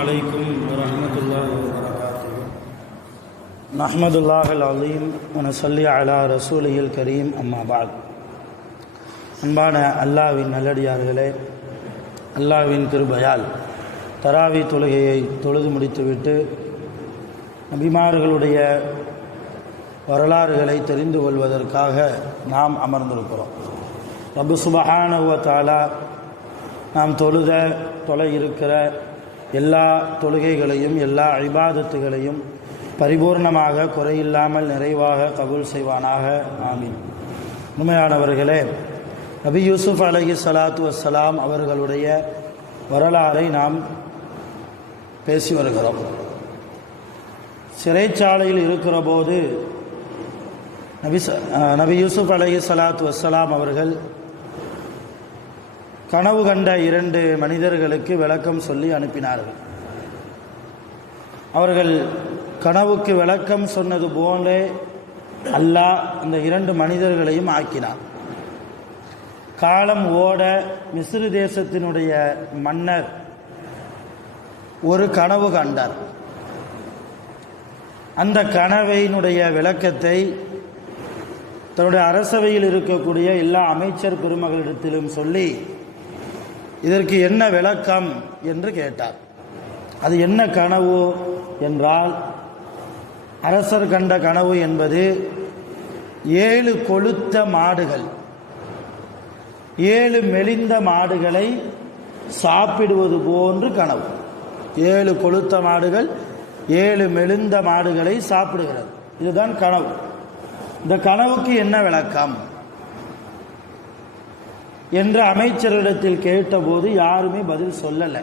அலைக்கும் வரஹ்மத்துல்லாஹி வபரகாத்துஹு. நஹ்மதுல்லாஹில் அலீம் வ நஸல்லி அலா ரசூலில் கரீம். அம்மா பஅத். அன்பான அல்லாஹ்வின் நல்லடியார்களே, அல்லாஹ்வின் கிருபையால் தராவி தொழுகையை தொழுது முடித்துவிட்டு நபிமார்களுடைய வரலாறுகளை தெரிந்து கொள்வதற்காக நாம் அமர்ந்திருக்கிறோம். ரப்பு சுப்ஹானஹு வ தஆலா நாம் தொலை இருக்கிற எல்லா தொழுகைகளையும் எல்லா இபாதத்துகளையும் பரிபூர்ணமாக குறையில்லாமல் நிறைவாக கபூல் செய்வானாக. ஆமீன். உண்மையானவர்களே, நபி யூசுப் அலைஹிஸ்ஸலாத்து வஸ்ஸலாம் அவர்களுடைய வரலாறை நாம் பேசி வருகிறோம். சிறைச்சாலையில் இருக்கிற போது நபி யூசுப் அலைஹிஸ்ஸலாத்து வஸ்ஸலாம் அவர்கள் கனவு கண்ட 2 மனிதர்களுக்கு விளக்கம் சொல்லி அனுப்பினார்கள். அவர்கள் கனவுக்கு விளக்கம் சொன்னது போலே அல்லாஹ் அந்த 2 மனிதர்களையும் ஆக்கினார். காலம் ஓட மிஸ்ர் தேசத்தினுடைய மன்னர் ஒரு கனவு கண்டார். அந்த கனவினுடைய விளக்கத்தை தன்னுடைய அரசவையில் இருக்கக்கூடிய எல்லா அமைச்சர் பெருமகளிடத்திலும் சொல்லி இதற்கு என்ன விளக்கம் என்று கேட்டார். அது என்ன கனவு என்றால், அரசர் கண்ட கனவு என்பது 7 கொழுத்த மாடுகள் 7 மெலிந்த மாடுகளை சாப்பிடுவது போன்று கனவு. 7 கொழுத்த மாடுகள் 7 மெலிந்த மாடுகளை சாப்பிடுகிறது. இதுதான் கனவு. இந்த கனவுக்கு என்ன விளக்கம் என்று அமைச்சரிடத்தில் கேட்டபோது யாருமே பதில் சொல்லலை.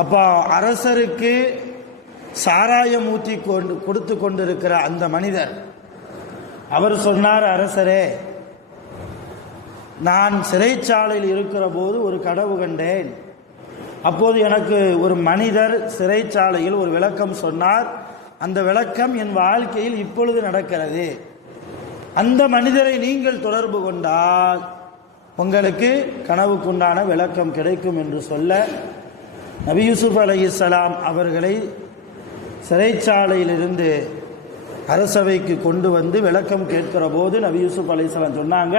அப்போ அரசருக்கு சாராயம் ஊற்றி கொடுத்து கொண்டிருக்கிற அந்த மனிதர் அவர் சொன்னார், அரசரே, நான் சிறைச்சாலையில் இருக்கிற போது ஒரு கனவு கண்டேன். அப்போது எனக்கு ஒரு மனிதர் சிறைச்சாலையில் ஒரு விளக்கம் சொன்னார். அந்த விளக்கம் என் வாழ்க்கையில் இப்பொழுது நடக்கிறது. அந்த மனிதரை நீங்கள் தொடர்பு கொண்டால் உங்களுக்கு கனவுக்குண்டான விளக்கம் கிடைக்கும் என்று சொல்ல, நபி யூசுப் அலைஹிஸ்ஸலாம் அவர்களை சிறைச்சாலையிலிருந்து அரசவைக்கு கொண்டு வந்து விளக்கம் கேட்கிற போது நபி யூசுப் அலைஹிஸ்ஸலாம் சொன்னாங்க,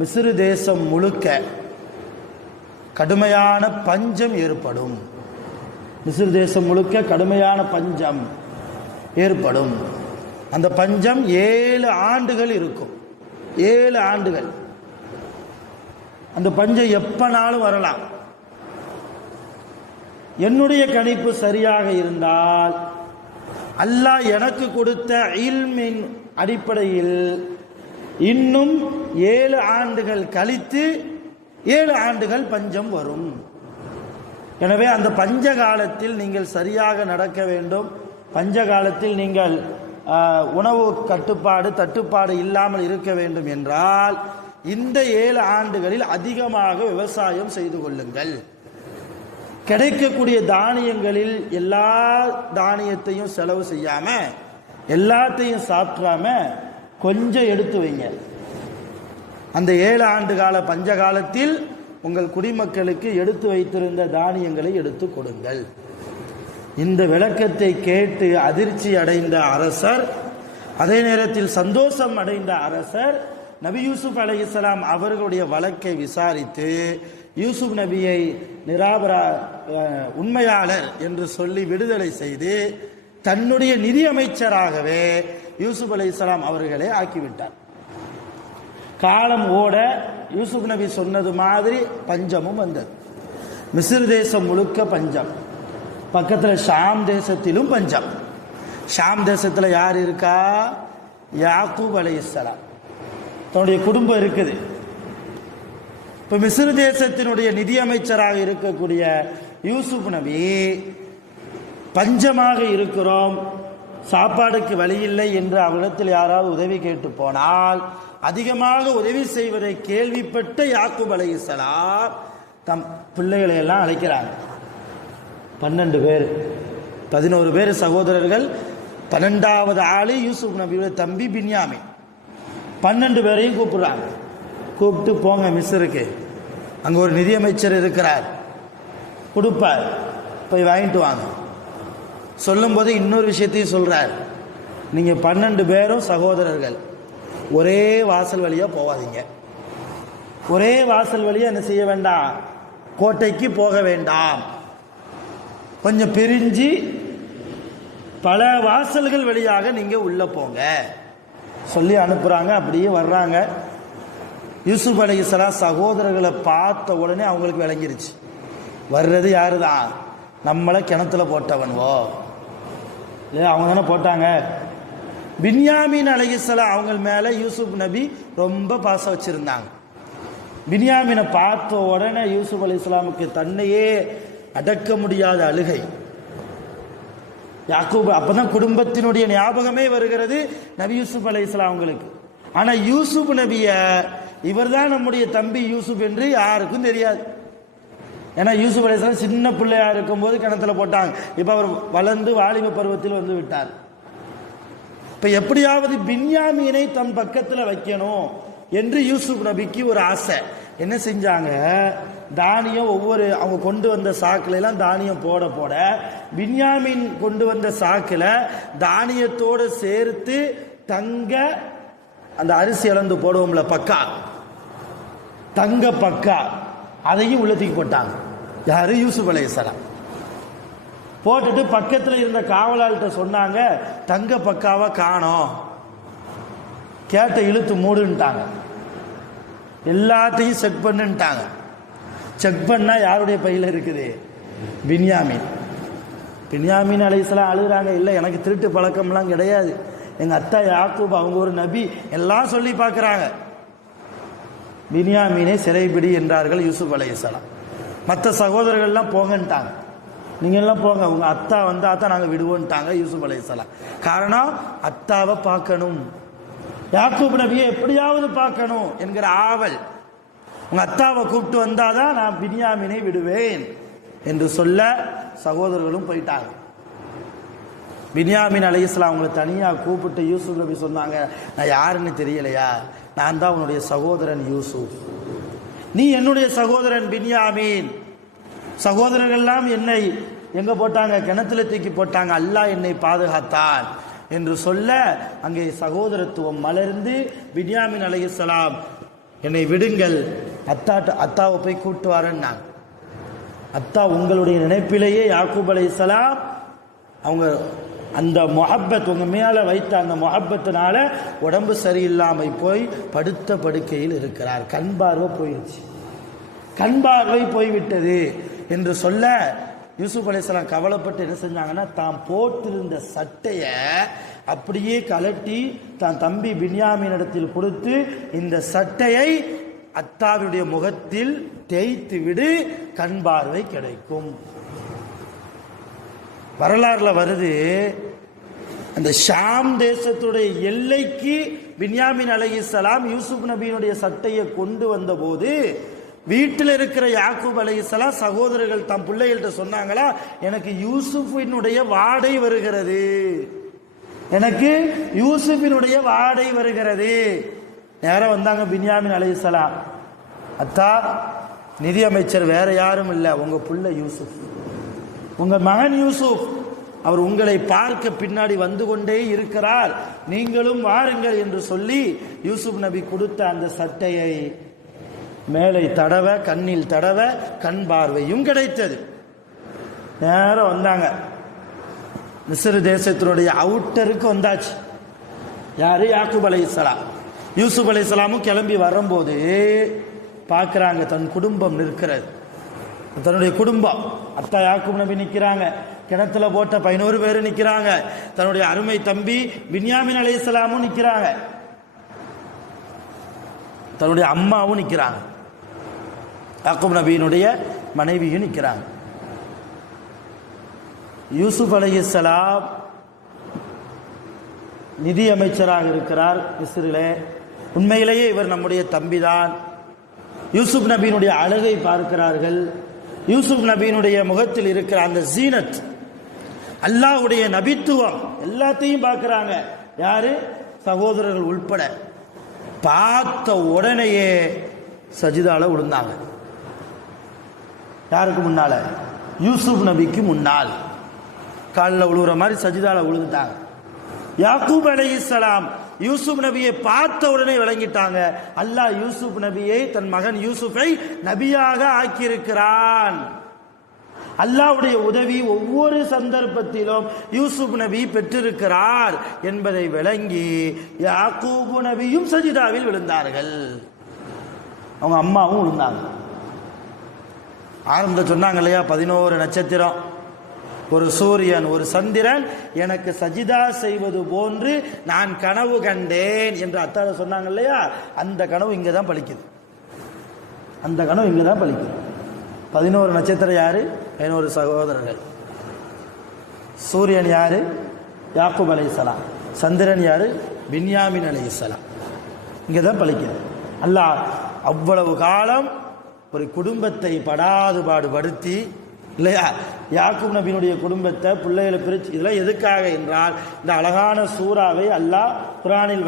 மிஸ்ர் தேசம் முழுக்க கடுமையான பஞ்சம் ஏற்படும். மிஸ்ர் தேசம் முழுக்க கடுமையான பஞ்சம் ஏற்படும். அந்த பஞ்சம் 7 ஆண்டுகள் இருக்கும். 7 ஆண்டுகள். அந்த பஞ்சம் எப்பனாலும் வரலாம். என்னுடைய கணிப்பு சரியாக இருந்தால் அல்லாஹ் எனக்கு கொடுத்த இல்மின் அடிப்படையில் இன்னும் 7 ஆண்டுகள் கழித்து 7 ஆண்டுகள் பஞ்சம் வரும். எனவே அந்த பஞ்ச காலத்தில் நீங்கள் சரியாக நடக்க வேண்டும். பஞ்ச காலத்தில் நீங்கள் உணவு தட்டுப்பாடு இல்லாமல் இருக்க வேண்டும் என்றால் இந்த 7 ஆண்டுகளில் அதிகமாக விவசாயம் செய்து கொள்ளுங்கள். கிடைக்கக்கூடிய தானியங்களில் எல்லா தானியத்தையும் செலவு செய்யாம எல்லாத்தையும் சாப்பிடாம கொஞ்சம் எடுத்து வைங்க. அந்த 7 ஆண்டு கால பஞ்ச காலத்தில் உங்கள் குடிமக்களுக்கு எடுத்து வைத்திருந்த தானியங்களை எடுத்து கொடுங்கள். இந்த விளக்கத்தை கேட்டு அதிர்ச்சி அடைந்த அரசர், அதே நேரத்தில் சந்தோஷம் அடைந்த அரசர் நபி யூசுப் அலைஹிஸ்ஸலாம் அவர்களுடைய வழக்கை விசாரித்து யூசுப் நபியை உண்மையாளர் என்று சொல்லி விடுதலை செய்து தன்னுடைய நிதி அமைச்சராகவே யூசுப் அலைஹிஸ்ஸலாம் அவர்களை ஆக்கிவிட்டார். காலம் ஓட யூசுப் நபி சொன்னது மாதிரி பஞ்சமும் வந்தது. மிஸ்ர் தேசம் முழுக்க பஞ்சம். பக்கத்தில் ஷாம் தேசத்திலும் பஞ்சம். ஷாம் தேசத்தில் யார் இருக்கா? யாக்கூப் அலைஹிஸ்ஸலாம் தன்னுடைய குடும்பம் இருக்குது. இப்போ மிஸ்ர் தேசத்தினுடைய நிதியமைச்சராக இருக்கக்கூடிய யூசுப் நபி, பஞ்சமாக இருக்கிறோம், சாப்பாடுக்கு வழி இல்லை என்று அவரிடத்தில் யாராவது உதவி கேட்டு போனால் அதிகமாக உதவி செய்வதை கேள்விப்பட்ட யாக்கூப் அலைஹிஸ்ஸலாம் தம் பிள்ளைகளை எல்லாம் அழைக்கிறாங்க. 12 பேர், 11 பேர் சகோதரர்கள். 12வது ஆளு யூசுப் நபியோட தம்பி பின்யாமின். 12 பேரையும் கூப்பிடுறாங்க. கூப்பிட்டு போங்க மிஸ்ருக்கு, அங்கே ஒரு நிதியமைச்சர் இருக்கிறார், கொடுப்பார். போய் வாங்கிட்டு வாங்க. சொல்லும்போது இன்னொரு விஷயத்தையும் சொல்றார், நீங்க 12 பேரும் சகோதரர்கள், ஒரே வாசல் வழியா போவாதீங்க. ஒரே வாசல் வழியா என்ன செய்ய வேண்டாம், கோட்டைக்கு போக வேண்டாம். கொஞ்சம் பிரிஞ்சு பல வாசல்கள் வழியாக நீங்க உள்ள போங்க சொல்லி அனுப்புறாங்க. அப்படியே வர்றாங்க. யூசுப் அலைஹிஸ்ஸலாம் சகோதரர்களை பார்த்த உடனே அவங்களுக்கு விளங்கிருச்சு, வர்றது யாரு தான், நம்மளை கிணத்துல போட்டவன்வோ இல்லையா, அவங்க தானே போட்டாங்க. பின்யாமீன் அலைஹிஸ்ஸலாம் அவங்க மேல யூசுப் நபி ரொம்ப பாசம் வச்சிருந்தாங்க. பின்யாமீனை பார்த்த உடனே யூசுப் அலைஹிஸ்ஸலாமுக்கு தன்னையே அடக்க முடியாத அழுகை. யாக்கூப் அப்பதான் குடும்பத்தினுடைய ஞாபகமே வருகிறது நபி யூசுப் அலைஹிஸ்ஸலாம் அவங்களுக்கு. ஆனா யூசுப் நபிய இவர்தான் நம்முடைய தம்பி யூசுப் என்று யாருக்கும் தெரியாது. ஏன்னா யூசுப் அலைஹிஸ்ஸலாம் சின்ன பிள்ளையா இருக்கும் போது கிணத்துல போட்டாங்க. இப்ப அவர் வளர்ந்து வாலிப பருவத்தில் வந்து விட்டார். இப்ப எப்படியாவது பின்யாமீனை தம் பக்கத்துல வைக்கணும் என்று யூசுப் நபிக்கு ஒரு ஆசை. என்ன செஞ்சாங்க, தானியம் ஒவ்வொரு அவங்க கொண்டு வந்த சாக்குல எல்லாம் தானியம் போட போட பின்யாமீன் கொண்டு வந்த சாக்குல தானியத்தோடு சேர்த்து தங்க அந்த அரிசி அளந்து போடுவோம்ல பக்கா, தங்க பக்கா, அதையும் உள்ளத்துக்கு போட்டாங்க. யாரு, யூசுப் அலைஹிஸ்ஸலாம். போட்டுட்டு பக்கத்தில் இருந்த காவலாள்கிட்ட சொன்னாங்க, தங்க பக்காவை காணோம், கேட்ட இழுத்து மூடுன்ட்டாங்க, எல்லாத்தையும் செக் பண்ணுன்ட்டாங்க. செக் பண்ணா யாருடைய பையில இருக்குது, பின்யாமீன். பின்யாமீன் அலைஹிஸ்ஸலாம் அழுகுறாங்க, இல்லை எனக்கு திருட்டு பழக்கம்லாம் கிடையாது, எங்க அத்தா யாக்கூப் அவங்க ஒரு நபி, எல்லாம் சொல்லி பார்க்குறாங்க. பின்யாமீனை சிறைபிடி என்றார்கள் யூசுப் அலைஹிஸ்ஸலாம். மற்ற சகோதரர்கள்லாம் போங்கன்ட்டாங்க, நீங்க எல்லாம் போங்க, உங்க அத்தா வந்தா தான் நாங்கள் விடுவோன்ட்டாங்க யூசுப் அலைஹிஸ்ஸலாம். காரணம், அத்தாவை பார்க்கணும், யாக்கூப் நபியை எப்படியாவது பார்க்கணும் என்கிற ஆவல். உங்க அத்தாவை கூப்பிட்டு வந்தாதான் நான் பின்யாமீனை விடுவேன் என்று சொல்ல சகோதரர்களும் போயிட்டாங்க. பின்யாமீன் அலைஹிஸ்ஸலாம் அவங்களை தனியாக கூப்பிட்டு யூசுப் நபி சொன்னாங்க, நான் யாருன்னு தெரியலையா, நான் தான் உன்னுடைய சகோதரன் யூசுப், நீ என்னுடைய சகோதரன் பின்யாமீன். சகோதரர்கள்லாம் என்னை எங்க போட்டாங்க, கிணத்துல தூக்கி போட்டாங்க, அல்லாஹ் என்னை பாதுகாத்தான் என்று சொல்ல அங்கே சகோதரத்துவம் மலர்ந்து பின்யாமீன் அலைஹிஸ்ஸலாம் என்னை விடுங்கள், அத்தாவை போய் கூட்டு வரேன்னாங்க. அத்தா உங்களுடைய நினைப்பிலேயே யாக்கூப் அலைஹிஸ்ஸலாம் அவங்க அந்த முஹப்பத் உங்க மேல வைத்த அந்த முஹப்பத்தினால உடம்பு சரியில்லாமல் போய் படுத்த படுக்கையில் இருக்கிறார், கண் பார்வை போயிடுச்சு, கண் பார்வை போய்விட்டது என்று சொல்ல யூசுப் அலைஹிஸ்ஸலாம் கவலைப்பட்டு என்ன செஞ்சாங்கன்னா, தாம் போட்டிருந்த சட்டையை அப்படியே கலட்டி தான் தம்பி பின்யாமீன் இடத்தில் கொடுத்து, இந்த சட்டையை அத்தாவுடைய முகத்தில் தேய்த்து விடு, கண் பார்வை கிடைக்கும். வரலாறுல வருது, அந்த ஷாம் தேசத்துடைய எல்லைக்கு பின்யாமீன் அலைஹிஸ்ஸலாம் யூசுப் நபியினுடைய சட்டையை கொண்டு வந்த போது வீட்டில் இருக்கிற யாக்கூப் அலைஹிஸ்ஸலாம் சகோதரர்கள் தம் பிள்ளைகள்கிட்ட சொன்னாங்களா, எனக்கு யூசுஃபினுடைய வாடை வருகிறது, எனக்கு யூசுஃபினுடைய வாடை வருகிறது. நேரம் வந்தாங்க பின்யாமீன் அலைஹிஸ்ஸலாம், அத்தா நிதி அமைச்சர் வேற யாரும் இல்லை, உங்க புள்ள யூசுப், உங்க மகன் யூசுப், அவர் உங்களை பார்க்க பின்னாடி வந்து கொண்டே இருக்கிறார், நீங்களும் வாருங்கள் என்று சொல்லி யூசுப் நபி கொடுத்த அந்த சட்டையை மேலே தடவ, கண்ணில் தடவ, கண் பார்வையும் கிடைத்தது. நேரம் வந்தாங்க, மிஸ்ர் தேசத்தினுடைய அவுட்டருக்கு வந்தாச்சு. யாரு, யாக்கூப் அலைஹிஸ்ஸலாம். யூசுப் அலைஹிஸ்ஸலாமும் கிளம்பி வரும்போது பார்க்குறாங்க தன் குடும்பம் நிற்கிறது, தன்னுடைய குடும்பம். அத்தா யாக்கூப் நபி நிற்கிறாங்க, கிணத்துல போட்ட 11 பேர் நிற்கிறாங்க, தன்னுடைய அருமை தம்பி பின்யாமீன் அலைஹிஸ்ஸலாமும் நிற்கிறாங்க, தன்னுடைய அம்மாவும் நிற்கிறாங்க, யாக்கூப் நபியினுடைய மனைவியும் நிற்கிறாங்க. யூசுப் அலைஹிஸ்ஸலாம் நிதி அமைச்சராக இருக்கிறார் மிஸ்ரிலே. உண்மையிலேயே இவர் நம்முடைய தம்பிதான். யூசுப் நபியினுடைய அழகை பார்க்கிறார்கள். யூசுப் நபியினுடைய முகத்தில் இருக்கிற அந்த ஜீனத், அல்லாஹ்வுடைய நபித்துவம் எல்லாத்தையும் பார்க்கிறாங்க. யாரு, சகோதரர்கள் உள்பட. பார்த்த உடனேயே சஜிதால விழுந்தாங்க. யாருக்கு முன்னால, யூசுப் நபிக்கு முன்னால் காலில் உழுவுற மாதிரி சஜிதால உழுதுட்டாங்க. யாக்கூப் அலைஹிஸ்ஸலாம் யூசுப் நபியை பார்த்த உடனே விளங்கிட்டாங்க, அல்லாஹ் யூசுப் நபியை, தன் மகன் யூசுஃபை நபியாக ஆக்கியிருக்கிறான். அல்லாஹ்வுடைய உதவி ஒவ்வொரு சந்தர்ப்பத்திலும் யூசுப் நபி பெற்றிருக்கிறார் என்பதை விளங்கி யாக்கூப் நபியும் சஜிதாவில் விழுந்தார்கள். அவங்க அம்மாவும் விழுந்தாங்க. ஆரம்பத்தில் சொன்னாங்க இல்லையா, 11 நட்சத்திரம், ஒரு சூரியன், ஒரு சந்திரன் எனக்கு சஜிதா செய்வது போன்று நான் கனவு கண்டேன் என்று அத்தாட சொன்னாங்க இல்லையா, அந்த கனவு இங்கே தான் பலிக்குது. அந்த கனவு இங்கே தான் பலிக்குது. 11 நட்சத்திரம் யாரு? 11 சகோதரர்கள். சூரியன் யாரு? யாக்கூப் அலைஹிஸ்ஸலாம். சந்திரன் யாரு? பின்யாமின் அலைஹிஸ்ஸலாம். இங்கே தான் பலிக்குது. அல்லாஹ் அவ்வளவு காலம் ஒரு குடும்பத்தை படாது பாடுபடுத்தி இல்லையா, யாக்கூப் நபியினுடைய குடும்பத்தை பிள்ளைகளை பிரித்து, இதெல்லாம் எதுக்காக என்றால் இந்த அழகான சூறாவை அல்லாஹ் குர்ஆனில்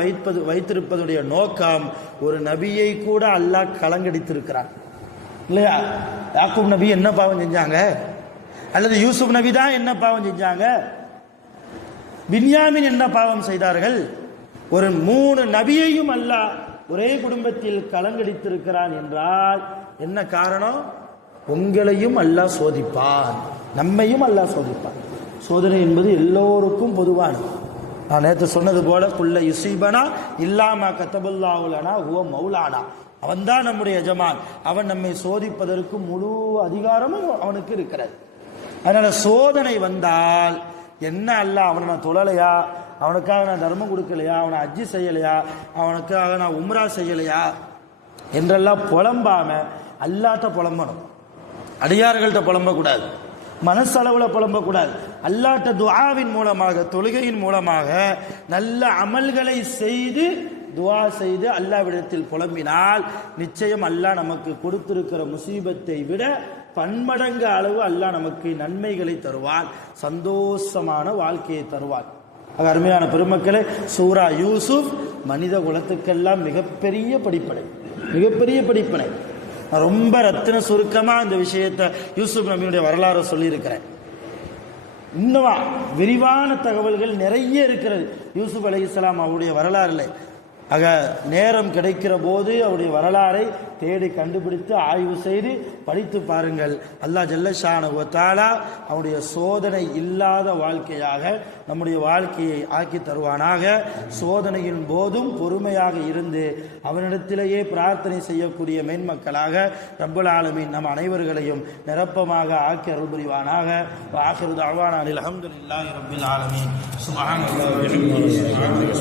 வைத்திருப்பதுடைய நோக்கம், ஒரு நபியை கூட அல்லாஹ் கலங்கடித்திருக்கிறான் இல்லையா. யாக்கூப் நபி என்ன பாவம் செஞ்சாங்க? அல்லது யூசுப் நபி தான் என்ன பாவம் செஞ்சாங்க? பின்யாமின் என்ன பாவம் செய்தார்கள்? ஒரு 3 நபியையும் அல்லாஹ் ஒரே குடும்பத்தில் கலங்கடித்திருக்கிறான் என்றால் என்ன காரணம்? உங்களையும் அல்லாஹ் சோதிப்பான், நம்மையும் அல்லாஹ் சோதிப்பான். சோதனை என்பது எல்லோருக்கும் பொதுவானது. நான் நேற்று சொன்னது போல, குல்ல யுசீபனா இல்லாம கத்தபுல்லாஹு லனா ஹுவ மௌலானா, அவன்தான் நம்முடைய எஜமான், அவன் நம்மை சோதிப்பதற்கு முழு அதிகாரமும் அவனுக்கு இருக்கிறது. அதனால சோதனை வந்தால் என்ன, அல்லாஹ் அவனை நான் தொழலையா, அவனுக்காக நான் தர்மம் கொடுக்கலையா, அவனை ஹஜ்ஜி செய்யலையா, அவனுக்காக நான் உம்ரா செய்யலையா என்றெல்லாம் புலம்பாம அல்லாஹ்ட்ட புலம்பணும். அடியார்கள்ட்ட புலம்பக்கூடாது, மனசளவில் புலம்பக்கூடாது. அல்லாஹ்ட்ட துஆவின் மூலமாக, தொழுகையின் மூலமாக நல்ல அமல்களை செய்து துஆ செய்து அல்லாஹ்விடத்தில் புலம்பினால் நிச்சயம் அல்லாஹ் நமக்கு கொடுத்திருக்கிற முசீபத்தை விட பன்மடங்கு அளவு அல்லாஹ் நமக்கு நன்மைகளை தருவான், சந்தோஷமான வாழ்க்கையை தருவான். அருமையான பெருமக்களே, சூரா யூசுப் மனித குலத்துக்கெல்லாம் மிகப்பெரிய படிப்பனை, மிகப்பெரிய படிப்பனை. நான் ரொம்ப ரத்தின சுருக்கமாக இந்த விஷயத்தை யூசுப் நபியுடைய வரலாறு சொல்லியிருக்கிறேன். இன்னும் விரிவான தகவல்கள் நிறைய இருக்கிறது யூசுப் அலைஹிஸ்ஸலாம் அவருடைய வரலாறுல. ஆக நேரம் கிடைக்கிற போது அவருடைய வரலாறை தேடி கண்டுபிடித்து ஆய்வு செய்து படித்து பாருங்கள். அல்லாஹ் ஜல்ல ஷானஹு வ தஆலா அவருடைய சோதனை இல்லாத வாழ்க்கையாக நம்முடைய வாழ்க்கையை ஆக்கி தருவானாக. சோதனையின் போதும் பொறுமையாக இருந்து அவனிடத்திலேயே பிரார்த்தனை செய்யக்கூடிய மேன்மக்களாக ரப்பல் ஆலமீன் நம் அனைவர்களையும் நிரப்பமாக ஆக்கி அருள் புரிவானாக. ஆகிரு தஅவானா அல்ஹம்துலில்லாஹி ரப்பில் ஆலமீன். சுப்ஹானல்லாஹி வ பிஹம்திஹி ஆமீன்.